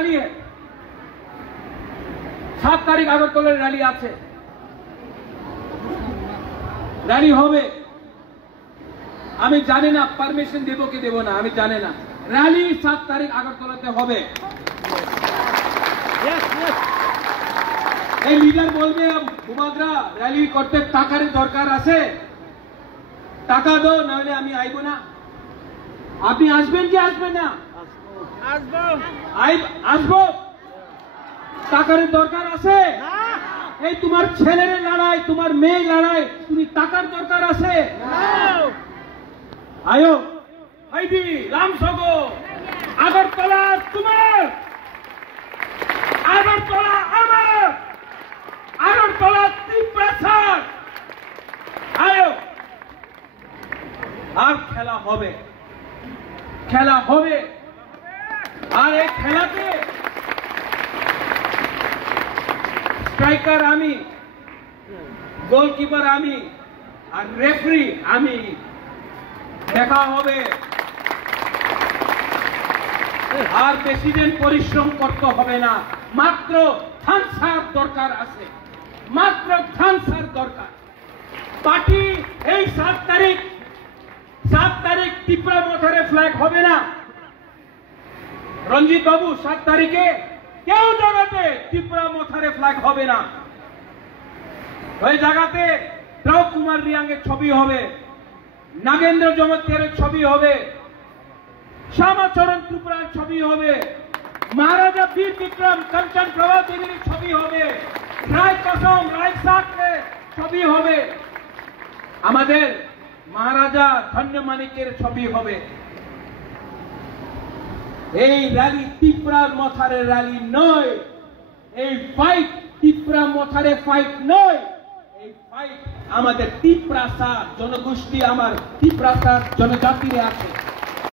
Rally है, 7 तारीख আগরতলার रैली আছে, रैली হবে। আমি জানি না পারমিশন দেব কি দেব না, আমি জানি না। रैली 7 तारीख আগরতলাতে হবে। এই লিডার বলবে ঘুমাগরা रैली করতে টাকার দরকার আছে, টাকা দাও নাহলে আমি আইব না। আপনি আসবেন কি আসবেন না? আসবো। টাকার দরকার আছে? এই তোমার ছেলের লড়াই, তোমার মেয়ে লড়াই, তুমি টাকার দরকার আছে? আয়ো হাইদি রামসগো, আগরতলা তোমার, আগরতলা আমার, আগরতলা ত্রিপ্রাসাদ। আয়ো, আর খেলা হবে, খেলা হবে। আর এই খেলাতে স্ট্রাইকার আমি, গোলকিপার আমি, আর রেফারি আমি। দেখা হবে। আর বেশি দিন পরিশ্রম করতে হবে না, মাত্র থানসার দরকার আছে, মাত্র থানসার দরকার। পার্টি এই 7 তারিখ ত্রিপুরা মথারে ফ্ল্যাগ হবে না। রঞ্জিত বাবু 7 তারিখে কেউ জায়গাতে ত্রিপুরা মথারে ফ্ল্যাগ হবে না। ওই জায়গাতে দ্রৌপদী কুমার রিয়াংয়ের ছবি হবে, নাগেন্দ্র জমৎকারের ছবি হবে, শ্যামাচরণ ত্রিপুরার ছবি হবে, মহারাজা বীর বিক্রম কাঞ্চন প্রভা দেবীর ছবি হবে, রায় কসম রায় সাকের ছবি হবে, আমাদের মহারাজা ধন্য মানিকের ছবি হবে। এই র্যালি ত্রিপুরার মথারের র্যালি নয়, এই ফাইট ত্রিপুরা মথারে ফাইট নয়, এই ফাইট আমাদের ত্রিপ্রাসাদ জনগোষ্ঠী, আমার ত্রিপ্রাসাদ জনজাতির আছে।